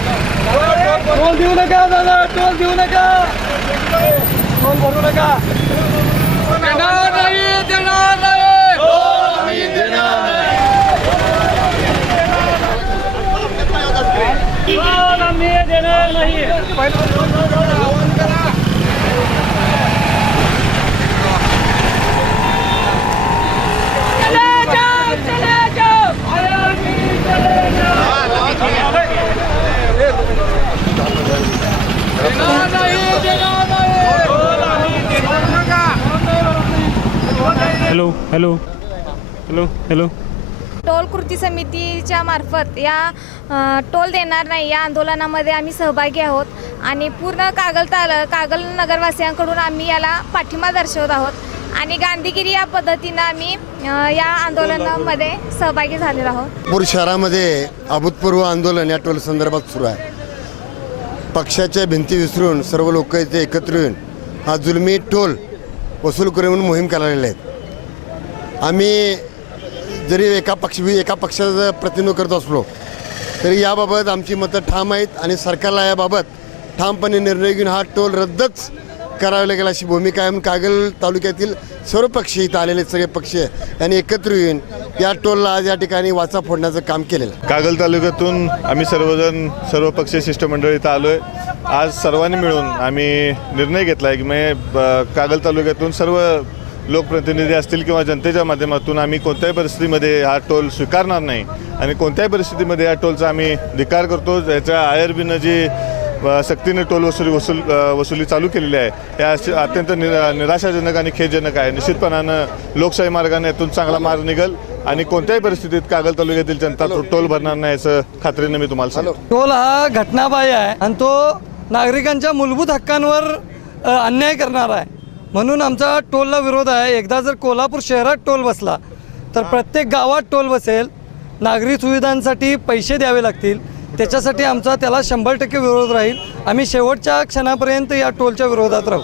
Toll देऊ नका दादा टोल देऊ नका. टोल भरू नका. देणार नाही देणार नाही. टोल आम्ही देणार नाही चले जाओ चले जाओ आयामी चले जाओ देणार नाही देणार नाही hello hello. Hello hello. Toll कृती समितीच्या मार्फत या टोल देणार नाही या आंदोलनामध्ये आम्ही सहभागी आहोत. आणि पूर्ण कागल ताल कागल नगरवासियांकडून आम्ही याला पाठिंबा दर्शवत आहोत. आणि गांधीगिरी या पद्धतीनं आम्ही या आंदोलनामध्ये सहभागी झालेलो आहोत. नागपूर शहरामध्ये अभूतपूर्व आंदोलन या टोल संदर्भात सुरू आहे. पक्षाच्या भिंती विसरून सर्व लोक इथे एकत्र येऊन हा जुलमी टोल वसूल करून मोहीम करायला आहेत आम्ही जरी एका पक्ष एका पक्षाचं प्रतिनिधित्व करत असलो तरी याबाबत आमची मतं ठाम आहेत आणि सरकारला याबाबत ठामपणे निर्णय घेऊन हा टोल रद्दच करावं लागेल अशी भूमिका आहे. कागल तालुक्यातील सर्व पक्ष इथं आलेले सगळे पक्ष यांनी एकत्र येऊन या टोलला आज या ठिकाणी वाचा फोडण्याचं काम केलेलं कागल तालुक्यातून आम्ही सर्वजण सर्व पक्षीय शिष्टमंडळ इथं आलो आहे आज सर्वांनी मिळून आम्ही निर्णय घेतला आहे की म्हणजे ब- कागल तालुक्यातून सर्व लोकप्रतिनिधी असतील किंवा जनतेच्या माध्यमातून आम्ही कोणत्याही परिस्थितीमध्ये हा टोल स्वीकारणार नाही. आणि कोणत्याही परिस्थितीमध्ये या टोलचा आम्ही धिकार करतो. याच्या आय जी सक्तीने टोल वसुली वसूल वसुली चालू केलेली आहे. या अशी अत्यंत निरा निराशाजनक आणि खेदजनक आहे. निश्चितपणानं लोकशाही मार्गाने यातून चांगला मार्ग निघल आणि कोणत्याही परिस्थितीत कागल तालुक्यातील जनता टोल भरणार नाही याचं खात्रीनं मी तुम्हाला सांगतो. टोल हा घटनाबाह्य आहे आणि तो नागरिकांच्या मूलभूत हक्कांवर अन्याय करणारा आहे. म्हणून आमचा टोलला विरोध आहे. एकदा जर कोल्हापूर शहरात टोल बसला तर प्रत्येक गावात टोल बसेल. नागरी सुविधांसाठी पैसे द्यावे लागतील. त्याच्यासाठी आमचा त्याला शंभर टक्के विरोध राहील. आम्ही शेवटच्या क्षणापर्यंत या टोलच्या विरोधात राहू.